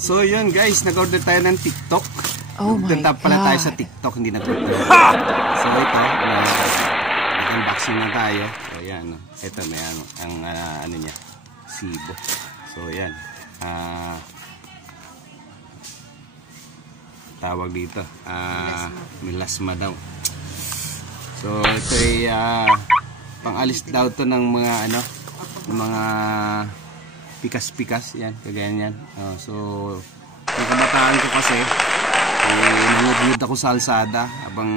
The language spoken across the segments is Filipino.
So yun guys, nag-order tayo ng TikTok. Oh my God. Pala tayo sa TikTok, hindi nag-order. So ito, nag-unboxing na tayo. So yan, ito may ang ano niya, Cibo. So yan, tawag dito, milasma daw. So ito ay pang-alis daw to ng mga ano, mga pikas-pikas, yan, kagaya yan. So yung kabataan ko kasi, nangugud ako sa alsada habang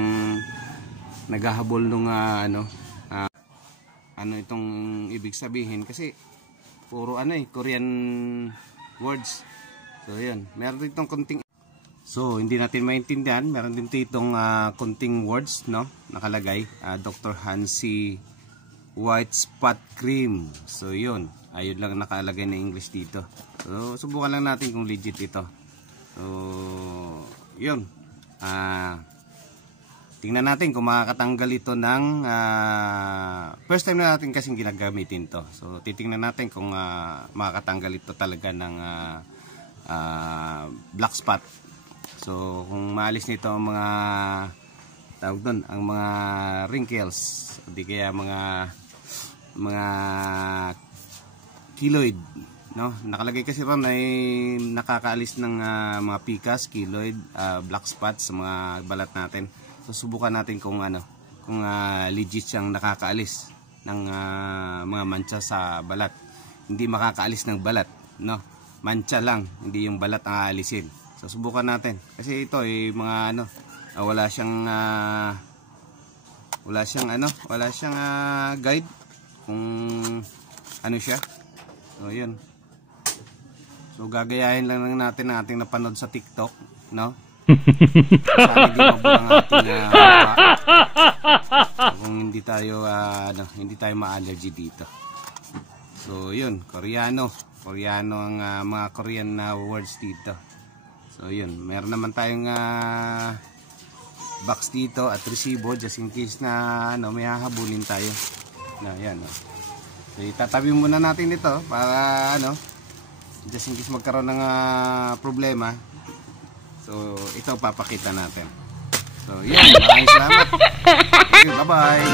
naghahabol nung ano itong ibig sabihin, kasi puro ano Korean words. So yun, meron ditong konting, so hindi natin maintindihan, meron din ditong konting words, no, nakalagay, Dr. Hansi White Spot Cream. So yun, ayun lang nakalagay na English dito. So subukan lang natin kung legit ito. So yun, tingnan natin kung makakatanggal ito ng first time na natin kasing ginagamitin to. So titingnan natin kung makakatanggal ito talaga ng black spot. So kung maalis nito ang mga tawag doon, ang mga wrinkles, di kaya mga keloid, no? Nakalagay kasi ron ay nakakaalis ng mga pikas, keloid, black spots sa mga balat natin. So subukan natin kung kung legit siyang nakakaalis ng mga mancha sa balat. Hindi makakaalis ng balat, no? Mancha lang, hindi yung balat ang aalisin. So subukan natin. Kasi ito ay mga wala siyang guide kung ano siya. So yun. So gagayahin lang natin ang ating napanood sa TikTok, no? Sana di mabulang ating kung hindi tayo hindi tayo ma-allergy dito. So yun, Koreano ang mga Korean words dito. So yun, meron naman tayong box dito at resibo just in case na may hahabulin tayo. Yan. So itatabi muna natin ito para just in case magkaroon ng problema. So ito papakita natin. So yan, maraming salamat. Okay, bye bye.